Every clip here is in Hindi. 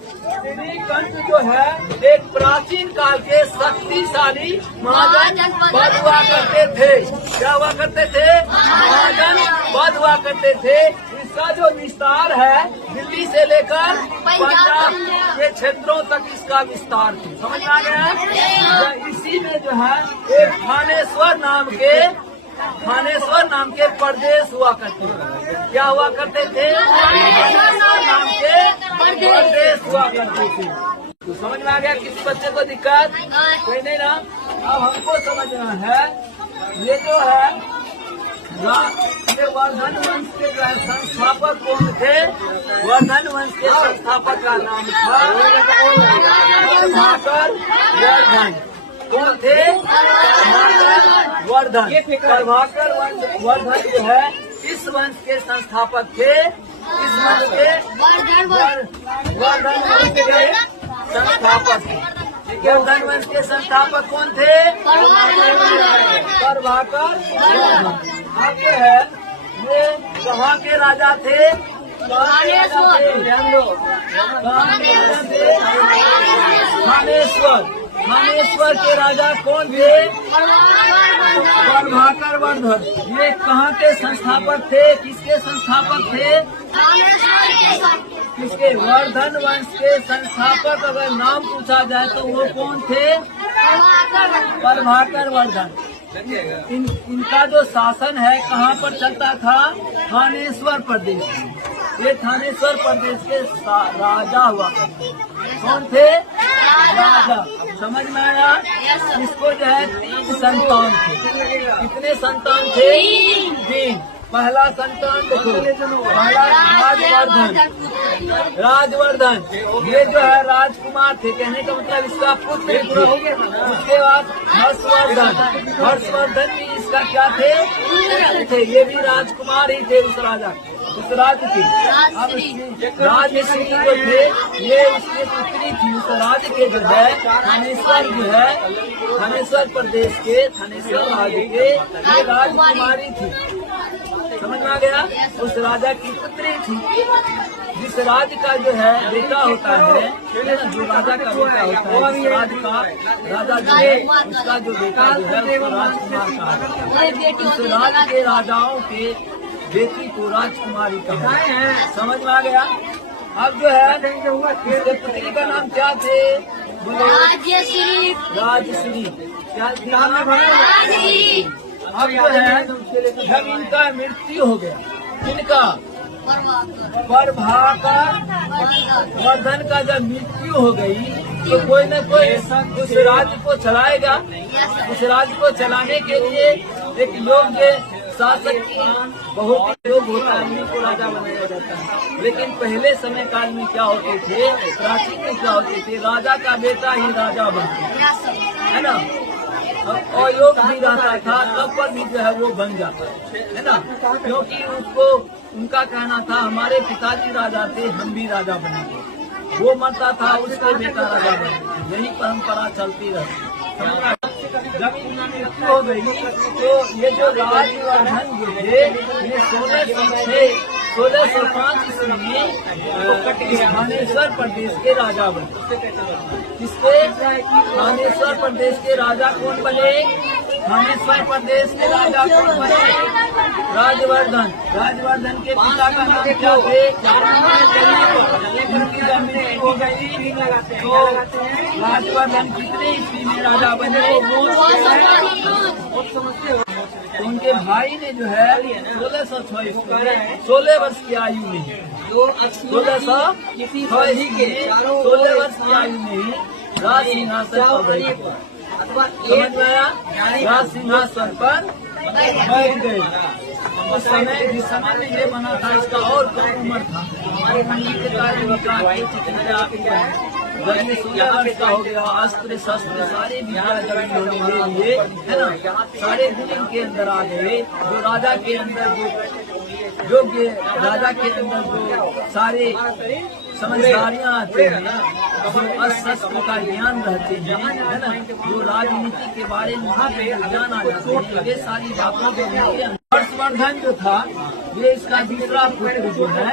श्रीकंठ जो है एक प्राचीन काल के शक्तिशाली महाजनपद हुआ करते थे। क्या हुआ करते थे? महाजनपद हुआ करते थे। इसका जो विस्तार है दिल्ली से लेकर पंजाब के क्षेत्रों तक इसका विस्तार थी। समझ आ गया? इसी में जो है एक थानेश्वर नाम के प्रदेश हुआ करते थे। क्या हुआ करते थे? थानेश्वर नाम के प्रदेश हुआ करते थे। तो समझ में आ गया? किसी बच्चे को दिक्कत कोई नहीं ना? अब हमको समझना है ये जो है ये वर्धन वंश के जो है संस्थापक कौन थे? वर्धन वंश के संस्थापक का नाम था प्रभाकर वर्धन। कौन थे? वर्धन। प्रभाकर वर्धन जो है इस वंश के संस्थापक थे। इस वंश के वर्धन वंश के संस्थापक थे। वर्धन वंश के संस्थापक कौन थे? प्रभाकर वर्धन। आगे है ये कहाँ के राजा थे? थानेश्वर के राजा कौन थे? प्रभाकर वर्धन। ये कहाँ के संस्थापक थे? किसके संस्थापक थे? किसके? वर्धन वंश के संस्थापक अगर नाम पूछा जाए तो वो कौन थे? प्रभाकर वर्धन। इनका जो शासन है कहाँ पर चलता था? थानेश्वर प्रदेश। ये थानेश्वर प्रदेश के राजा हुआ। कौन थे? राजा। समझ में आया? इसको जो है 3 संतान थे। कितने संतान थे? 3। पहला संतान देखो, पहला राजवर्धन। ये जो है राजकुमार थे। कहने का मतलब इसका पुत्र थे। उसके बाद हर्षवर्धन भी इसका क्या थे? ये भी राजकुमार ही थे उस राजा उस राज्य की। अब राजश्री जो थे ये इसकी पुत्री थी। उस राज्य के जो है थानेश्वर जो है थानेश्वर प्रदेश के थानेश्वर राज्य के ये राजकुमारी थी। समझ में आ गया? उस राजा की पुत्री थी। जिस राज्य का जो है बेटा होता है, जो राजा का बेटा होता है, जिस राज्य का राजा जो है उसका जो बेटा जो है उसको राजकुमार कहा है। उस राज्य के राजाओं के बेटी को राजकुमारी कहा है। समझ में आ गया? अब जो है उसके पुत्री का नाम क्या थे? राजश्री। क्या नाम है? अब जो है जब इनका मृत्यु हो गया, इनका प्रभाकर वर्धन का जब मृत्यु हो गई तो कोई न कोई उस राज्य को चलाएगा। उस राज्य को चलाने के लिए एक योग्य शासक की बहुत ही योग होता है, उन्हीं को राजा बनाया जाता है। लेकिन पहले समय काल में क्या होते थे? प्राचीन में क्या होते थे? राजा का बेटा ही राजा बनता है ना। और योग भी रहता था तब पर भी जो है वो बन जाता है ना। क्योंकि उसको उनका कहना था हमारे पिताजी राजा थे, हम भी राजा बनेंगे। वो मरता था उसके बेटा राजा बनेंगे। यही परंपरा चलती रहती। जब मृत्यु हो गई तो ये जो राजवर्धन जो थे ये 1605 ईस्वी में थानेश्वर प्रदेश के राजा बने। किसके? थानेश्वर प्रदेश के राजा कौन बने? थानेश्वर प्रदेश के राजा कौन बने? राजवर्धन। राजवर्धन के पिता का नाम क्या थे? उनकी जब मृत्यु हो गई तो राजवर्धन कितने ईस्वी में राजा बने? उनके भाई ने जो है 1606 वर्ष की आयु में 1606 वर्ष की आयु में राज सिंहासन पर समझ में आया? राज सिंहासन पर बैठ गए। उस समय जिस समय में ये बना था इसका और कम उम्र था। हमारे मंदिर के कार्य जब ये 16 वर्ष का हो गया, अस्त्र शस्त्र सारे विद्या जब इन्होंने ले लिए है ना, सारे गुण इनके अंदर आ गए। जो राजा के अंदर जो योग्य राजा के अंदर जो सारे समझदारियाँ आते हैं, जो अस्त्र का ज्ञान रहते हैं है ना, जो राजनीति के बारे में वहाँ पे ज्ञान आ जाते हैं, ये सारी बातों जो हर्षवर्धन जो था ये इसका दूसरा पुत्र जो है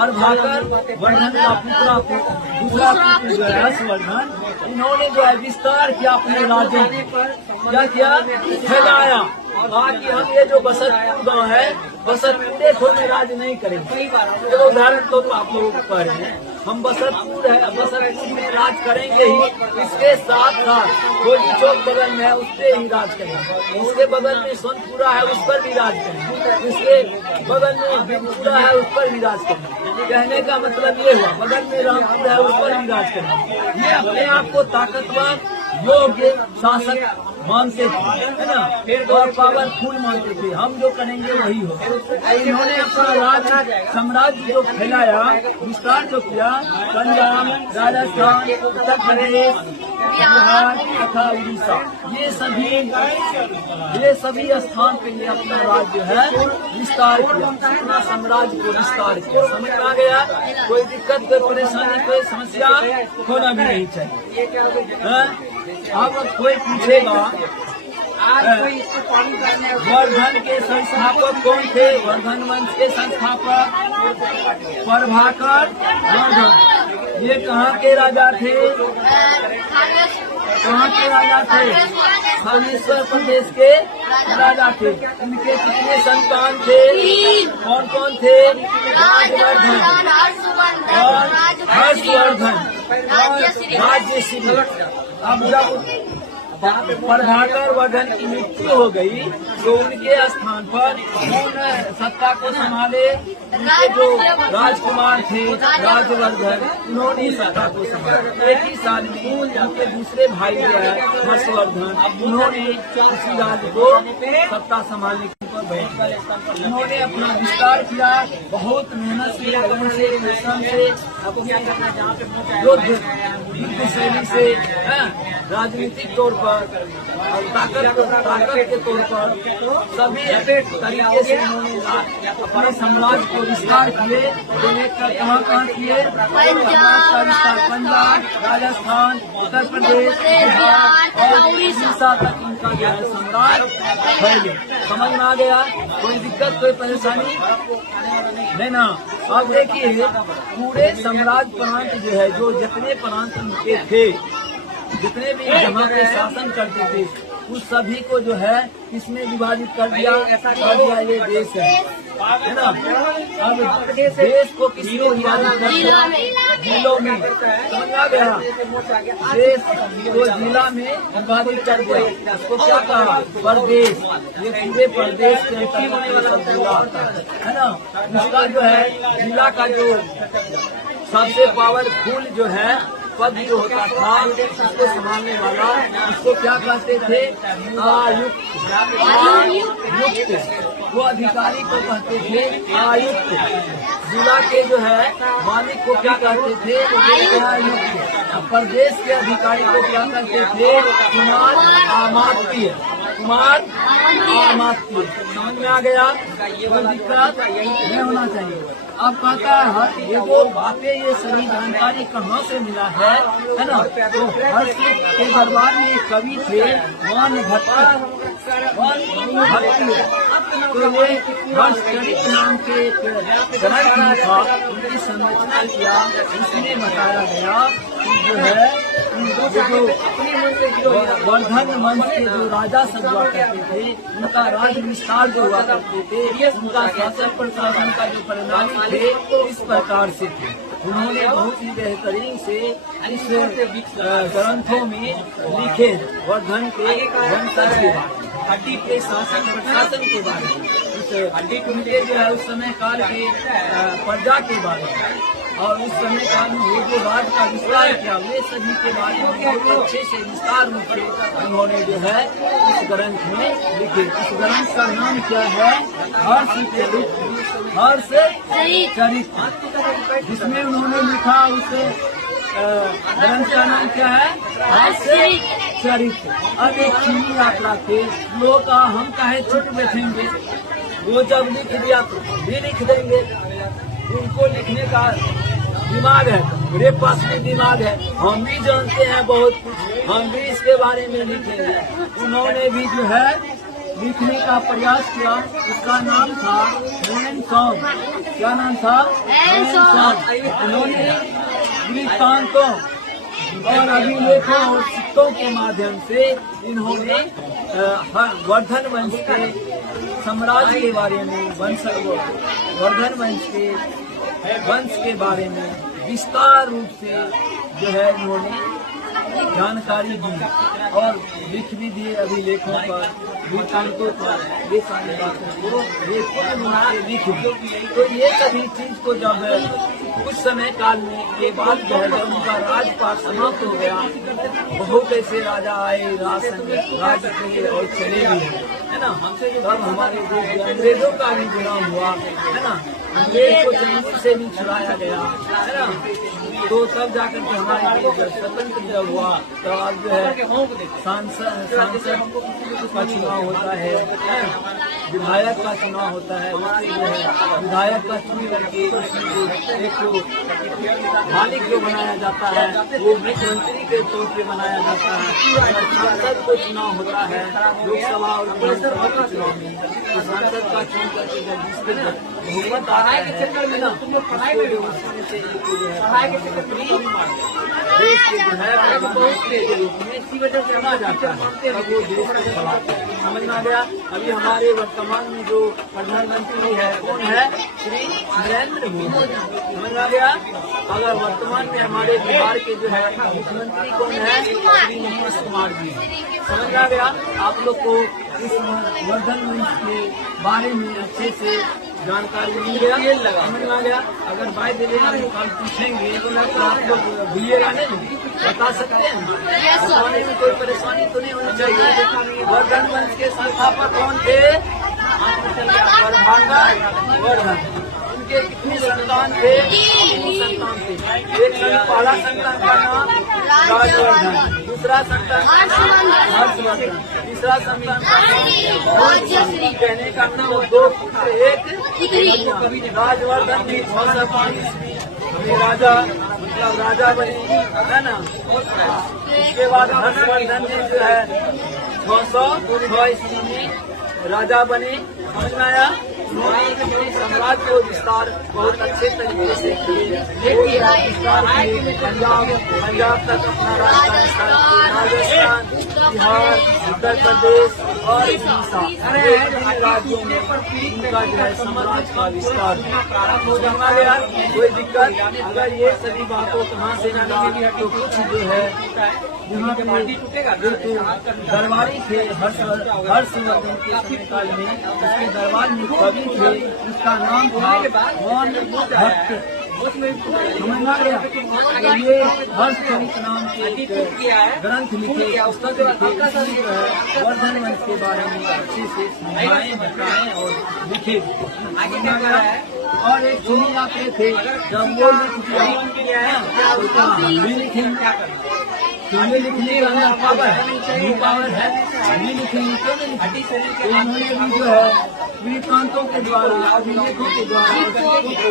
प्रभाकर वर्धन का दूसरा पुत्र जो है हर्षवर्धन, इन्होंने जो है विस्तार किया अपने राज्यों को, क्या किया, फैलाया। बाकी हम ये जो बसतपुर गाँव है, बसतपुर को में राज नहीं करेंगे। तो उदाहरण तो आप लोगों को कह रहे हैं, हम बसतपुर में राज करेंगे ही। इसके साथ साथ कोई चौक बगल में है उस पर ही राज करेंगे, उसके बगल में सोनपुरा है उस पर भी राज करेंगे, इसके बगल में बिनपुरा है उस पर भी राज करेंगे। कहने का मतलब ये हुआ, बगल में रामपुर है उस पर भी राज करेंगे। ये अपने आप को ताकतवर योग्य शासक मानते थे, है ना, और पावरफुल मानते थे। हम जो करेंगे वही हो। इन्होंने अपना साम्राज्य जो फैलाया, विस्तार जो किया, पंजाब, राजस्थान, उत्तर प्रदेश, बिहार तथा उड़ीसा, ये सभी स्थान पे ये अपना राज्य है विस्तार किया, अपना साम्राज्य को विस्तार किया। समझ में आ गया? कोई दिक्कत, कोई परेशानी, कोई समस्या होना भी नहीं चाहिए। अब कोई पूछेगा वर्धन के संस्थापक कौन थे? वर्धन वंश के संस्थापक प्रभाकर वर्धन। ये कहाँ के राजा थे? कहाँ के राजा थे? थानेश्वर प्रदेश के राजा थे। इनके कितने संतान थे? कौन कौन थे? राजवर्धन और हर्षवर्धन और राज्यश्री। अब जब प्रभाकर वर्धन की मृत्यु हो गई तो उनके स्थान पर सत्ता को संभाले उनके जो राजकुमार थे राजवर्धन, उन्होंने सत्ता को संभाला। एक ही साल में उनके दूसरे भाई जो है हर्षवर्धन, उन्होंने उसी राज्य को सत्ता संभालने पर बैठ गए। उन्होंने अपना विस्तार किया, बहुत मेहनत से, लगन से, परिश्रम से, अपने युद्ध शैली से, राजनीतिक तौर पर, ताकत के तौर पर सभी तरीके से उन्होंने अपने साम्राज्य को विस्तार किए। कहाँ किए? पंजाब, राजस्थान, उत्तर प्रदेश, बिहार और उड़ीसा तक इनका जो है साम्राज्य फैले। समझ में आ गया? कोई दिक्कत, कोई परेशानी नहीं ना? अब देखिए पूरे साम्राज्य प्रांत जो है, जो जितने प्रांत उनके थे, जितने भी जहाँ पे शासन करते थे, उस सभी को जो है इसमें विभाजित कर दिया। ये देश है ना। अब देश को किसमें विभाजित कर दिया? जिलों में। समझ आ गया? देश को जिला में विभाजित कर दिया। उसको क्या कहा? प्रदेश। ये पूरे प्रदेश के अंतर्गत जिला आता है ना। उसका जो है जिला का जो सबसे पावरफुल जो है पद जो होता था, उसको संभालने वाला, उसको क्या कहते थे? आयुक्त। वो अधिकारी को कहते थे आयुक्त। जिला के जो है मालिक को क्या कहते थे? आयुक्त। प्रदेश के अधिकारी को क्या कहते थे? कुमार आमात्य। कुमार आमात्य। समझ में आ गया? कोई दिक्कत नहीं होना चाहिए। अब कहता है ये वो बातें, ये सभी जानकारी कहाँ से मिला है ना? तो हर्ष के दरबार में एक कवि थे मान भट्ट। तो ये हर्षचरित नाम के ग्रंथ में था, उनकी संरचना किया। इसमें बताया गया कि जो है जो वर्धन वंश के जो राजा सब हुआ करते थे, उनका राज विस्तार जो हुआ करते थे, उनका शासन प्रशासन का जो परिणाम थे इस प्रकार से थे। उन्होंने बहुत ही बेहतरीन से इस ग्रंथों में लिखे वर्धन के वंशज के बारे में, हड्डी के शासन प्रशासन के बारे में, उनके जो है उस समय काल के प्रजा के बारे में, और उस समय काल में वो जो राज का विस्तार किया, वे सभी के बारे में बहुत अच्छे से विस्तार में उन्होंने जो है इस ग्रंथ में लिखे। इस ग्रंथ का नाम क्या है? हर्षचरित। हर्षचरित जिसमें उन्होंने लिखा, उस ग्रंथ का नाम क्या है? हर्षचरित। अब एक चीनी यात्रा थे लोग, हम काहे चुप बैठेंगे, वो जब लिख दिया तो भी लिख देंगे। उनको लिखने का दिमाग है, मेरे पास भी दिमाग है, हम भी जानते हैं बहुत कुछ, हम भी इसके बारे में लिखेंगे। उन्होंने भी जो है लिखने का प्रयास किया। उसका नाम था होहेन-त्सोग। क्या नाम था? होहेन-त्सोग। उन्होंने वृत्तांतों और अभिलेखों और सिक्कों के माध्यम से इन्होंने वर्धन वंश के साम्राज्य के बारे में, वर्धन वंश के बारे में विस्तार रूप से जो है इन्होंने जानकारी दी और लिख भी दिए अभिलेखों पर, वृत्तांतों पर, ये सारी बातों को लिख दी। तो ये सभी चीज को जब कुछ समय काल में के बाद जो है जब उनका राजपाट समाप्त हो गया, बहुत ऐसे राजा आए राज किए और चले भी, है ना। तब हमारे देश में अंग्रेजों का भी चुनाव हुआ, है ना। अंग्रेज को जमीन से भी छुड़ाया गया, है ना। तो तब जाकर के हमारे देश स्वतंत्र जब हुआ तो अब जो है सांसद का चुनाव होता है, विधायक का चुनाव होता है। उससे जो है विधायक का चुन करके एक मालिक जो बनाया जाता है वो मुख्यमंत्री के तौर पे बनाया जाता है। सांसद को चुनाव होता है लोकसभा और विधानसभा के चुनाव में, तो सांसद का चुन करके जब जिसके बहुमत आता है ना, देश के जो है प्रधानमंत्री के रूप में इसी वजह से माना जाता है, तब वो देश को चलाते हैं। समझ में आ गया। अभी हमारे वर्तमान में जो प्रधानमंत्री है कौन है? श्री नरेंद्र मोदी। समझ में आ गया। अगर वर्तमान में हमारे बिहार के जो है मुख्यमंत्री कौन है? श्री नीतीश कुमार जी। समझ में आ गया। आप लोग को इस वर्धन वंश के बारे में अच्छे से जानकारी मिल गया, समझ में आ गया। अगर बाय द वे कल पूछेंगे तो आप लोग भूलिएगा नहीं, बता सकते हैं। बताने में कोई परेशानी तो नहीं होनी चाहिए। वर्धन वंश के संस्थापक कौन थे? वर्धन। उनके कितने संतान थे? 2 संतान थे। एक पहला संतान का नाम राजवर्धन, दूसरा संतान हर्षवर्धन, तीसरा संतान का नाम कहने का नाम 2 पुत्र, एक राजवर्धन जी 622 में राजा मतलब राजा बने, है ना। उसके बाद हर्षवर्धन जी जो है 606 ईस्वी में राजा बने। समझ में आया। उन्होंने अपने साम्राज्य को विस्तार बहुत अच्छे तरीके से किए, पंजाब तक अपना राज का विस्तार किया, राजस्थान, बिहार, उत्तर प्रदेश और उड़ीसा राज्यों में उनका जो है साम्राज्य का विस्तार हो जाना गया। कोई दिक्कत अगर ये सभी बातों कहाँ से मिला तो कुछ जो है यहाँ पे दरबारी थे हर्षवर्धन के समय काल में, उसके दरबार में कवि थे, उसका नाम था मौन भट्ट। समझ आ गया। तो ये हर्षचरित नाम के ग्रंथ लिखे, पुस्तक लिखे, वर्धन वंश के बारे में अच्छे से समझाएं, बताएं और लिखे। और एक सुनी जाते थे जब वो लिखेंगे तुम्हें लिखने का अंदर पावर है, नहीं लिखेंगे क्यों नहीं लिखेंगे। उन्होंने भी जो है वृत्तांतों के द्वारा, अभिलेखों के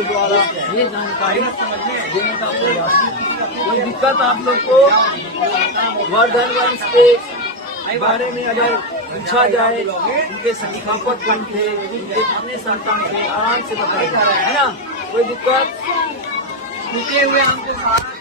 द्वारा ये जानकारी देने का प्रयास। कोई दिक्कत आप लोग को वर्धन वंश के बारे में अगर पूछा जाए, उनके संस्थापक कौन थे, उनके कितने संतान थे, आराम से बताया है ना। कोई दिक्कत टूटे हुए हमसे सारा